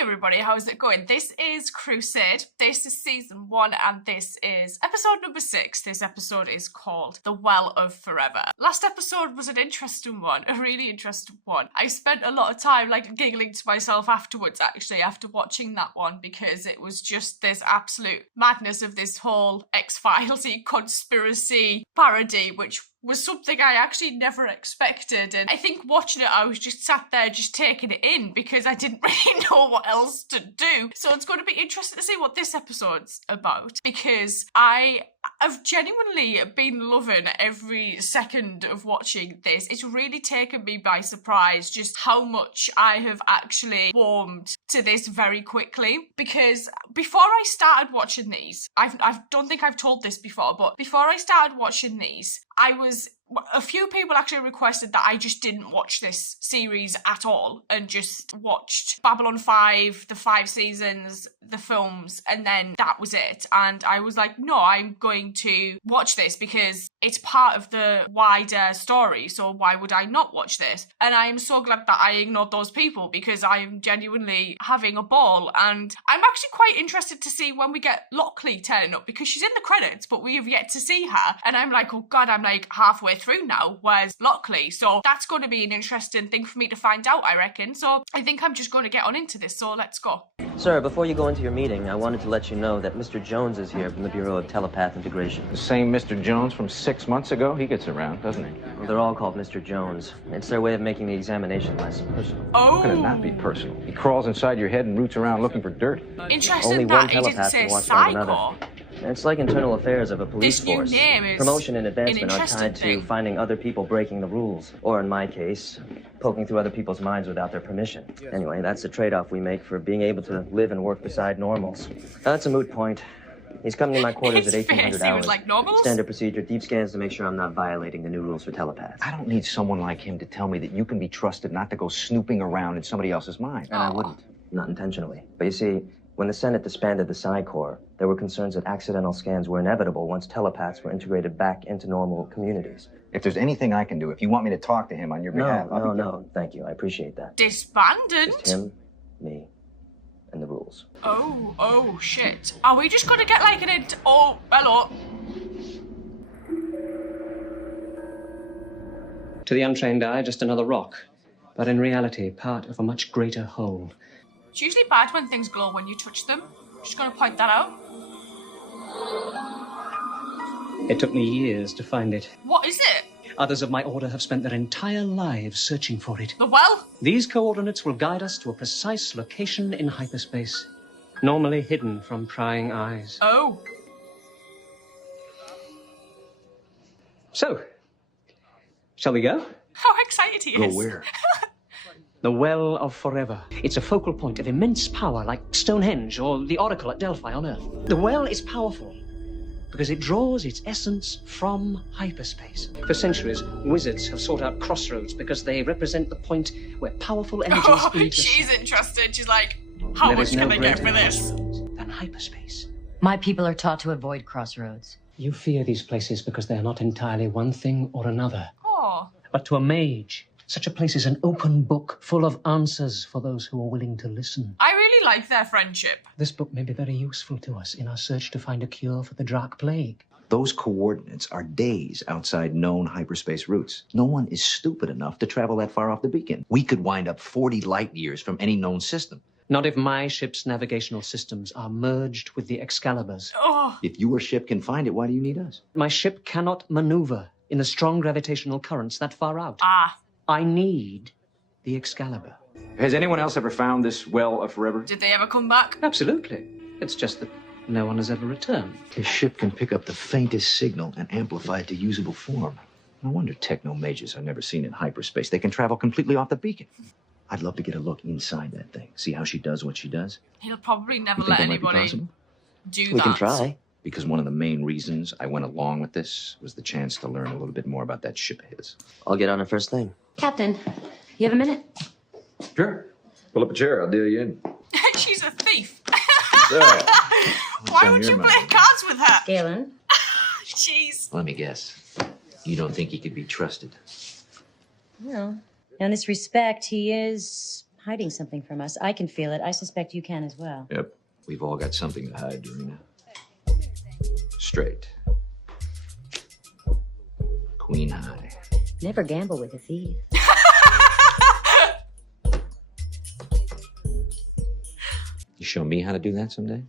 everybody, how's it going? This is Crusade, this is season 1, and this is episode number 6. This episode is called The Well of Forever. Last episode was an interesting one, a really interesting one. I spent a lot of time giggling to myself afterwards, actually, after watching that one, because it was just this absolute madness of this whole X-Files-y conspiracy parody, which was something I actually never expected. And I think watching it, I was just sat there just taking it in because I didn't really know what else to do. So it's going to be interesting to see what this episode's about, because I've genuinely been loving every second of watching this. It's really taken me by surprise just how much I have actually warmed to this very quickly. Because before I started watching these, I don't think I've told this before, but before I started watching these, a few people actually requested that I just didn't watch this series at all and just watched Babylon 5, the 5 seasons, the films, and then that was it. And I was like, no, I'm going to watch this because it's part of the wider story, so why would I not watch this? And I am so glad that I ignored those people because I am genuinely having a ball. And I'm actually quite interested to see when we get Lockley turning up, because she's in the credits, but we have yet to see her. And I'm like, oh God, I'm like halfway through now. Where's Lockley? So that's going to be an interesting thing for me to find out, I reckon. So I think I'm just going to get on into this. So let's go. Sir, before you go into your meeting, I wanted to let you know that Mr. Jones is here from the Bureau of Telepath Integration. The same Mr. Jones from 6 months ago? He gets around, doesn't he? Well, they're all called Mr. Jones. It's their way of making the examination less personal. Oh! How can it not be personal? He crawls inside your head and roots around looking for dirt. Interesting Only that one he didn't telepath say can watch like psycho. another. It's like internal affairs of a police This new force. name is Promotion and an advancement are interesting tied thing. to finding other people breaking the rules, or in my case, poking through other people's minds without their permission. Anyway, that's the trade-off we make for being able to live and work beside normals. That's a moot point. He's coming to my quarters at His 1800 face, he hours. was like, normals? Standard procedure, deep scans to make sure I'm not violating the new rules for telepaths. I don't need someone like him to tell me that you can be trusted not to go snooping around in somebody else's mind. And I wouldn't. Not intentionally. But you see, when the Senate disbanded the Psi Corps, there were concerns that accidental scans were inevitable once telepaths were integrated back into normal communities. If there's anything I can do, if you want me to talk to him on your behalf... No, thank you. I appreciate that. Disbanded? Just him, me, and the rules. Oh, shit. Are we just gonna get like oh, hello. To the untrained eye, just another rock, but in reality, part of a much greater whole. It's usually bad when things glow when you touch them. Just gonna point that out. It took me years to find it. What is it? Others of my order have spent their entire lives searching for it. The well? These coordinates will guide us to a precise location in hyperspace, normally hidden from prying eyes. Oh. So, shall we go? How excited he is. Go where? The Well of Forever. It's a focal point of immense power, like Stonehenge or the Oracle at Delphi on Earth. The well is powerful because it draws its essence from hyperspace. For centuries, wizards have sought out crossroads because they represent the point where powerful energies intersect. She's interested. She's like, how There much is no can I get greater for this? than hyperspace. My people are taught to avoid crossroads. You fear these places because they are not entirely one thing or another. Oh. But to a mage, such a place is an open book full of answers for those who are willing to listen. I really like their friendship. This book may be very useful to us in our search to find a cure for the Dark Plague. Those coordinates are days outside known hyperspace routes. No one is stupid enough to travel that far off the beacon. We could wind up 40 light years from any known system. Not if my ship's navigational systems are merged with the Excalibur's. Oh. If your ship can find it, why do you need us? My ship cannot maneuver in the strong gravitational currents that far out. Ah. I need the Excalibur. Has anyone else ever found this Well of Forever? Did they ever come back? Absolutely. It's just that no one has ever returned. His ship can pick up the faintest signal and amplify it to usable form. No wonder techno-mages are never seen in hyperspace. They can travel completely off the beacon. I'd love to get a look inside that thing, see how she does what she does. He'll probably never You think let that might be anybody possible? do that. We can try. Because one of the main reasons I went along with this was the chance to learn a little bit more about that ship of his. I'll get on it first thing. Captain, you have a minute? Sure. Pull up a chair. I'll deal you in. She's a thief. So, Why on would your you mind? play cards with her? Galen? Jeez. Let me guess. You don't think he could be trusted? Well, in this respect, he is hiding something from us. I can feel it. I suspect you can as well. Yep. We've all got something to hide, Dorina. Straight. Queen high. Never gamble with a thief. You show me how to do that someday?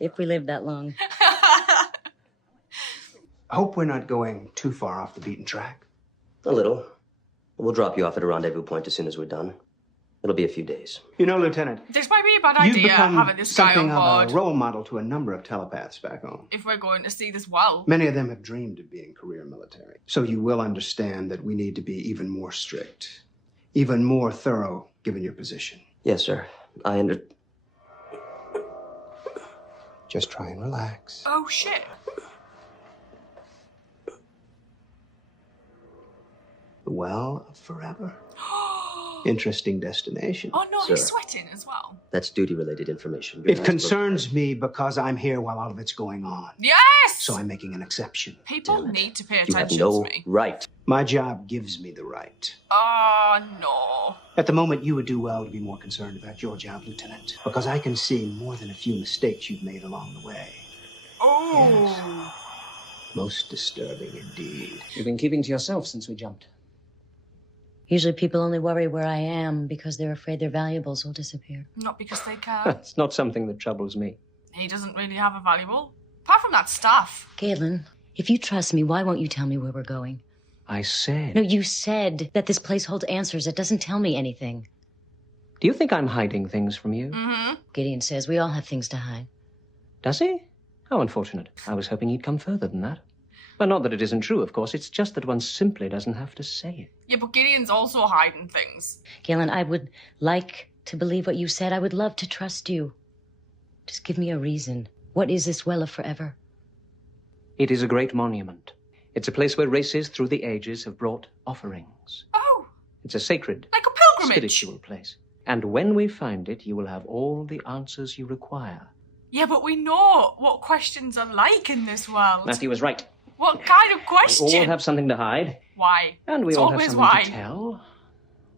If we live that long. I hope we're not going too far off the beaten track. A little. We'll drop you off at a rendezvous point as soon as we're done. It'll be a few days. You know, Lieutenant, This might be a bad you've idea, become having this guy on something of board. a role model to a number of telepaths back home. If we're going to see this well. Many of them have dreamed of being career military. So you will understand that we need to be even more strict, even more thorough, given your position. Yes, sir. Just try and relax. Oh, shit. The Well of Forever. Interesting destination. Oh, no, Sir. he's sweating as well. That's duty-related information. You're It not concerns me because I'm here while all of it's going on. Yes! So I'm making an exception. People Damn it. need to pay supposed to- You have attention no to me. right. My job gives me the right. Oh, no. At the moment, you would do well to be more concerned about your job, Lieutenant, because I can see more than a few mistakes you've made along the way. Oh. Most disturbing indeed. You've been keeping to yourself since we jumped. Usually people only worry where I am because they're afraid their valuables will disappear. Not because they care. It's not something that troubles me. He doesn't really have a valuable. Apart from that stuff. Galen, if you trust me, why won't you tell me where we're going? I said... No, you said that this place holds answers. It doesn't tell me anything. Do you think I'm hiding things from you? Mm-hmm. Gideon says we all have things to hide. Does he? How unfortunate. I was hoping he'd come further than that. Well, not that it isn't true, of course. It's just that one simply doesn't have to say it. Yeah, but Gideon's also hiding things. Galen, I would like to believe what you said. I would love to trust you. Just give me a reason. What is this Well of Forever? It is a great monument. It's a place where races through the ages have brought offerings. Oh, It's a sacred, like a pilgrimage. spiritual place. And when we find it, you will have all the answers you require. Yeah, but we know what questions are like in this world. Matthew was right. What kind of We question? all have something to hide, Why? and we It's all have always something why. to tell.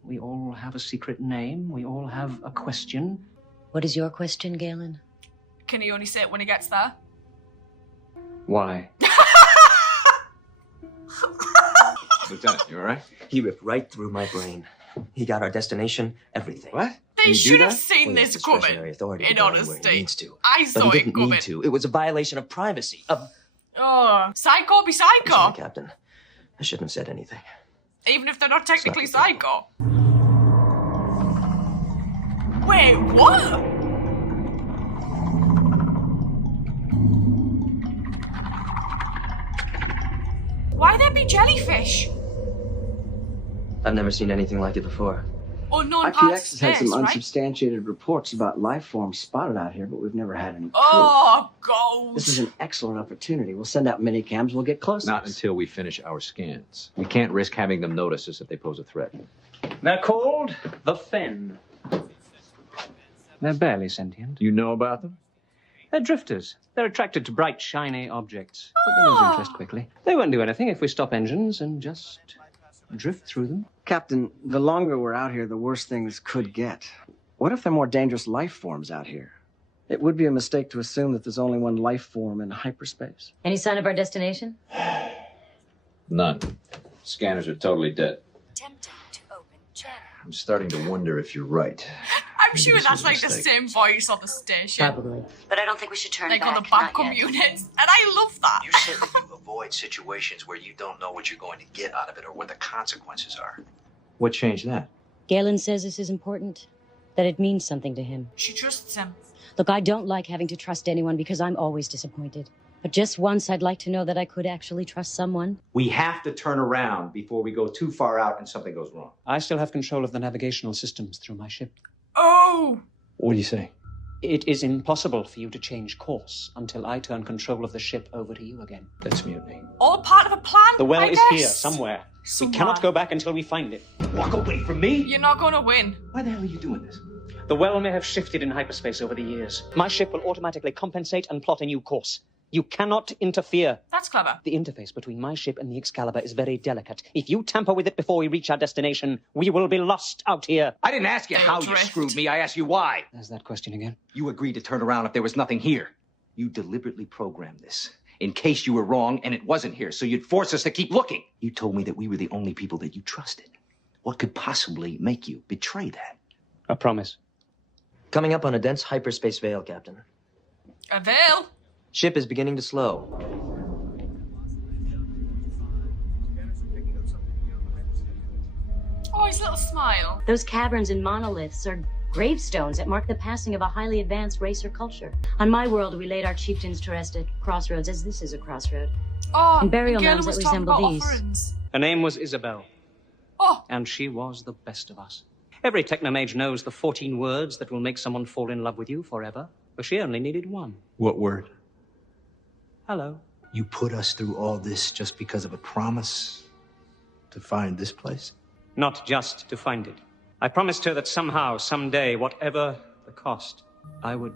We all have a secret name. We all have a question. What is your question, Galen? Can he only say it when he gets there? Why? Lieutenant, you all right? He ripped right through my brain. He got our destination, everything. What? They Can you do should have that? seen Well, he has this coming. discretionary authority to In go anywhere he honesty, needs to. I But saw he it didn't coming. need to. It was a violation of privacy. Oh, psycho be I'm sorry, psycho. Captain. I shouldn't have said anything. Even if they're not technically It's not your psycho. Wait, what? Why there be jellyfish? I've never seen anything like it before. Unknown parts IPX of has had space, some right? unsubstantiated reports about life forms spotted out here, but we've never had any proof. Oh, gold. This is an excellent opportunity. We'll send out minicams. We'll get close. Not until we finish our scans. We can't risk having them notice us if they pose a threat. They're called the Fen. They're barely sentient. You know about them? They're drifters. They're attracted to bright, shiny objects, but they lose interest quickly. They won't do anything if we stop engines and just drift through them. Captain, the longer we're out here, the worse things could get. What if there are more dangerous life forms out here? It would be a mistake to assume that there's only one life form in hyperspace. Any sign of our destination? None. Scanners are totally dead. Attempting to open channel. I'm starting to wonder if you're right. I'm Maybe sure this that's was a like the mistake. same voice on the station. Probably. But I don't think we should turn Like back. on the backup Not yet. units. And I love that. You said that you avoid situations where you don't know what you're going to get out of it or what the consequences are. What changed that? Galen says this is important, that it means something to him. She trusts him. Look, I don't like having to trust anyone because I'm always disappointed. But just once, I'd like to know that I could actually trust someone. We have to turn around before we go too far out and something goes wrong. I still have control of the navigational systems through my ship. Oh, What do you say? It is impossible for you to change course until I turn control of the ship over to you again. That's mutiny. all part of a plan. The well I is guess. here, somewhere. Somewhere. We cannot go back until we find it. Walk away from me! You're not gonna win. Why the hell are you doing this? The well may have shifted in hyperspace over the years. My ship will automatically compensate and plot a new course. You cannot interfere. That's clever. The interface between my ship and the Excalibur is very delicate. If you tamper with it before we reach our destination, we will be lost out here. I didn't ask you They'll how you drift. screwed me. I asked you why. There's that question again. You agreed to turn around if there was nothing here. You deliberately programmed this in case you were wrong and it wasn't here, so you'd force us to keep looking. You told me that we were the only people that you trusted. What could possibly make you betray that? A promise. Coming up on a dense hyperspace veil, Captain. A veil. Ship is beginning to slow. Oh, his little smile. Those caverns and monoliths are gravestones that mark the passing of a highly advanced race or culture. On my world, we laid our chieftains to rest at crossroads, as this is a crossroad. Oh, And burial Galen mounds was that talking resemble about these. offerings. Her name was Isabel, Oh, and she was the best of us. Every technomage knows the 14 words that will make someone fall in love with you forever, but she only needed one. What word? Hello. You put us through all this just because of a promise to find this place? Not just to find it. I promised her that somehow, someday, whatever the cost, I would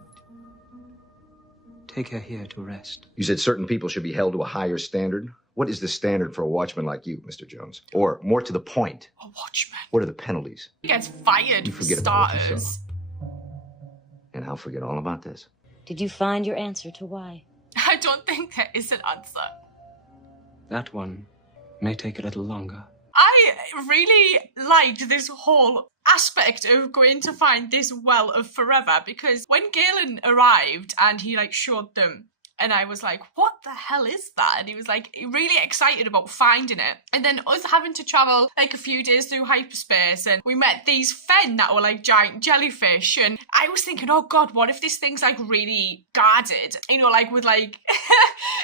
take her here to rest. You said certain people should be held to a higher standard. What is the standard for a watchman like you, Mr. Jones? Or, more to the point, a watchman. what are the penalties? He gets fired You for forget about what you starters. saw. And I'll forget all about this. Did you find your answer to why? I don't think there is an answer. That one may take a little longer. I really liked this whole aspect of going to find this well of forever, because when Galen arrived and he showed them, and I was like, what the hell is that? And he was really excited about finding it. And then us having to travel a few days through hyperspace, and we met these fen that were giant jellyfish. And I was thinking, oh God, what if this thing's really guarded? With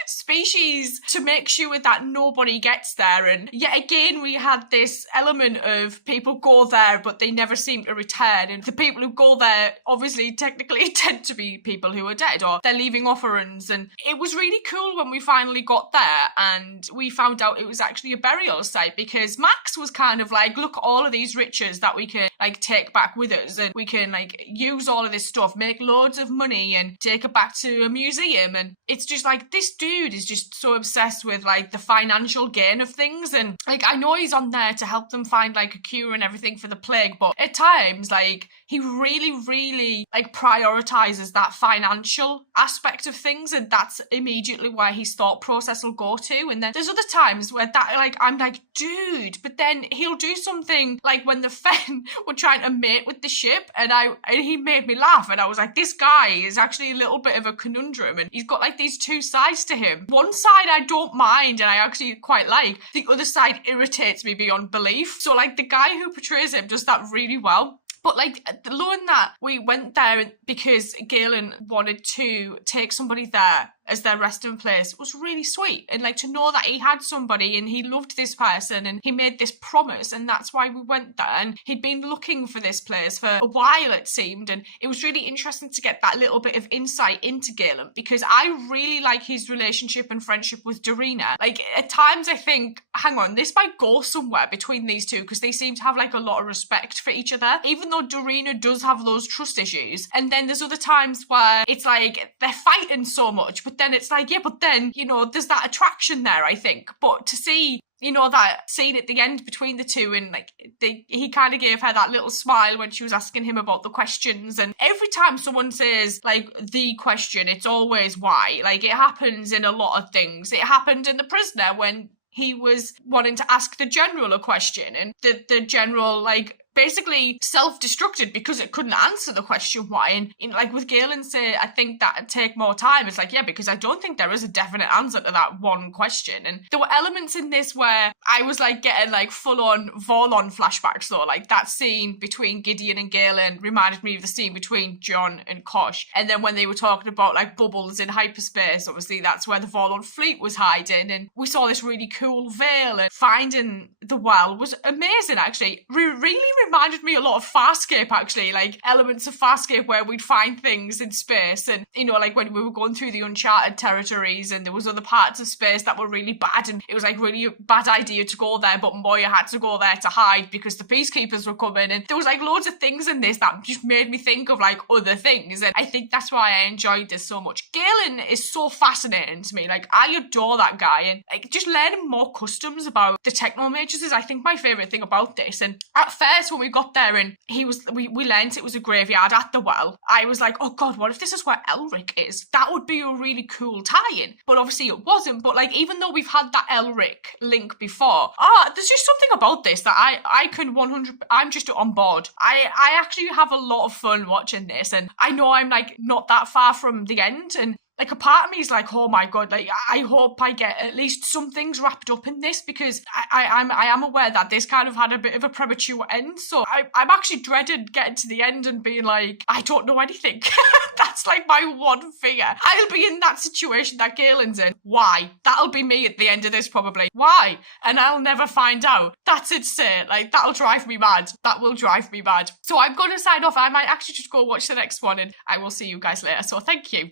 species to make sure that nobody gets there. And yet again, we had this element of people go there, but they never seem to return. And the people who go there, obviously, technically tend to be people who are dead, or they're leaving offerings. And it was really cool when we finally got there and we found out it was actually a burial site, because Max was kind of look, all of these riches that we can take back with us, and we can use all of this stuff, make loads of money and take it back to a museum. And it's just this dude is just so obsessed with the financial gain of things. And I know he's on there to help them find a cure and everything for the plague, but at times he really prioritizes that financial aspect of things, and that's immediately where his thought process will go to. And then there's other times where that I'm dude, but then he'll do something when the fen were trying to mate with the ship, and he made me laugh, and I was this guy is actually a little bit of a conundrum, and he's got these two sides to him. One side I don't mind and I actually quite like, the other side irritates me beyond belief. So the guy who portrays him does that really well. But knowing that we went there because Galen wanted to take somebody there as their resting place was really sweet. And to know that he had somebody and he loved this person and he made this promise, and that's why we went there. And he'd been looking for this place for a while, it seemed. And it was really interesting to get that little bit of insight into Galen, because I really like his relationship and friendship with Dorina. At times I think, hang on, this might go somewhere between these two, because they seem to have a lot of respect for each other, even though Dorina does have those trust issues. And then there's other times where it's they're fighting so much, but then it's yeah, but then, there's that attraction there, I think. But to see, that scene at the end between the two, and he kind of gave her that little smile when she was asking him about the questions. And every time someone says the question, it's always why. It happens in a lot of things. It happened in The Prisoner when he was wanting to ask the general a question, and the general basically self-destructed because it couldn't answer the question why. And with Galen say, I think that'd take more time. It's yeah, because I don't think there is a definite answer to that one question. And there were elements in this where I was getting full-on Vorlon flashbacks though. That scene between Gideon and Galen reminded me of the scene between John and Kosh. And then when they were talking about bubbles in hyperspace, obviously that's where the Vorlon fleet was hiding. And we saw this really cool veil, and finding the well was amazing actually. Really reminded me a lot of Farscape, actually, like elements of Farscape where we'd find things in space, and, you know, like when we were going through the uncharted territories and there was other parts of space that were really bad, and it was like really a bad idea to go there, but Moya had to go there to hide because the peacekeepers were coming, and there was like loads of things in this that just made me think of like other things, and I think that's why I enjoyed this so much. Galen is so fascinating to me. Like, I adore that guy, and like just learning more customs about the techno mages is, I think, my favourite thing about this. And at first when we got there and we learned it was a graveyard at the well, I was like, oh god, what if this is where Elric is? That would be a really cool tie-in. But obviously it wasn't. But like, even though we've had that Elric link before, there's just something about this that I can 100, I'm just on board. I actually have a lot of fun watching this, and I know I'm like not that far from the end, and like a part of me is like, oh my god, like I hope I get at least some things wrapped up in this, because I am aware that this kind of had a bit of a premature end. So I'm actually dreaded getting to the end and being like, I don't know anything. That's like my one fear. I'll be in that situation that Galen's in. Why? That'll be me at the end of this probably. Why? And I'll never find out. That's insane. Like, that'll drive me mad. That will drive me mad. So I'm going to sign off. I might actually just go watch the next one, and I will see you guys later. So thank you.